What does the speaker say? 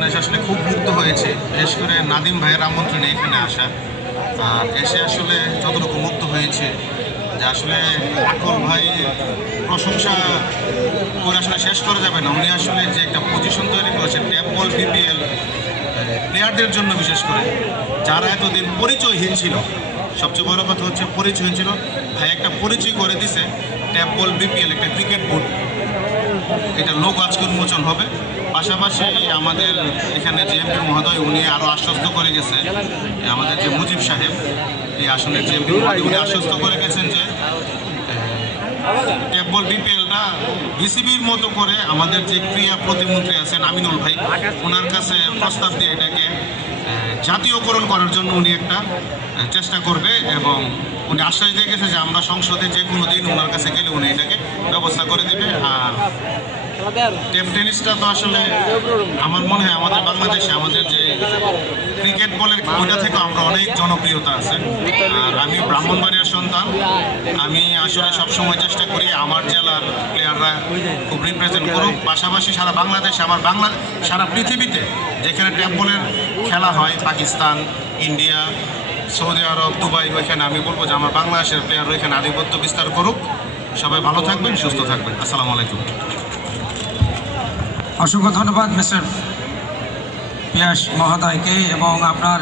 এখানে এসে আসলে খুব মুগ্ধ হয়েছে, বিশেষ করে নাদিম ভাইয়ের আমন্ত্রণে এখানে আসা। আর এসে আসলে যতটুকু মুগ্ধ হয়েছে যে আসলে আকল ভাই প্রশংসা করে আসলে শেষ করা যাবে না। উনি আসলে যে একটা পজিশন তৈরি করেছেন ট্যাপ বল বিপিএল প্লেয়ারদের জন্য, বিশেষ করে যারা এতদিন পরিচয়হীন ছিল, সবচেয়ে বড় কথা হচ্ছে পরিচয়হীন ছিল, ভাই একটা পরিচয় করে দিছে। ট্যাপ বল বিপিএল একটা ক্রিকেট বোর্ড, এটা লোক আজকে উন্মোচন হবে। পাশাপাশি আমাদের এখানে যে এমপি মহোদয় উনি আরও আশ্বস্ত করে গেছে, আমাদের যে মুজিব সাহেব এই আসনের যে এমপি মহোদয় উনি আশ্বস্ত করে গেছেন যে ট্যাপ বল বিপিএলটা বিসিবির মতো করে আমাদের যে ক্রীড়া প্রতিমন্ত্রী আছেন আমিনুল ভাই, ওনার কাছে প্রস্তাব দিয়ে এটাকে জাতীয়করণ করার জন্য উনি একটা চেষ্টা করবে এবং উনি আশ্বাস দিয়ে গেছে যে আমরা সংসদে যে কোনো দিন ওনার কাছে গেলে উনি এটাকে ব্যবস্থা করে দেবে। আর টেপ টেনিসটা তো আসলে আমার মনে হয় আমাদের বাংলাদেশে আমাদের যে ক্রিকেট বলের ওইটা থেকে আমরা অনেক জনপ্রিয়তা আছে। আর আমি ব্রাহ্মণবাড়িয়ার সন্তান, আমি আসলে সবসময় চেষ্টা করি আমার জেলার প্লেয়াররা খুব রিপ্রেজেন্ট করুক। পাশাপাশি সারা বাংলাদেশে সারা পৃথিবীতে যেখানে ট্যাপ বলের খেলা হয়, পাকিস্তান, ইন্ডিয়া, সৌদি আরব, দুবাই, ওইখানে আমি বলবো যে আমার বাংলাদেশের প্লেয়ার ওইখানে আধিপত্য বিস্তার করুক। সবাই ভালো থাকবেন, সুস্থ থাকবেন। আসসালামু আলাইকুম। অসংখ্য ধন্যবাদ মিস্টার পিয়াস মহোদয়কে এবং আপনার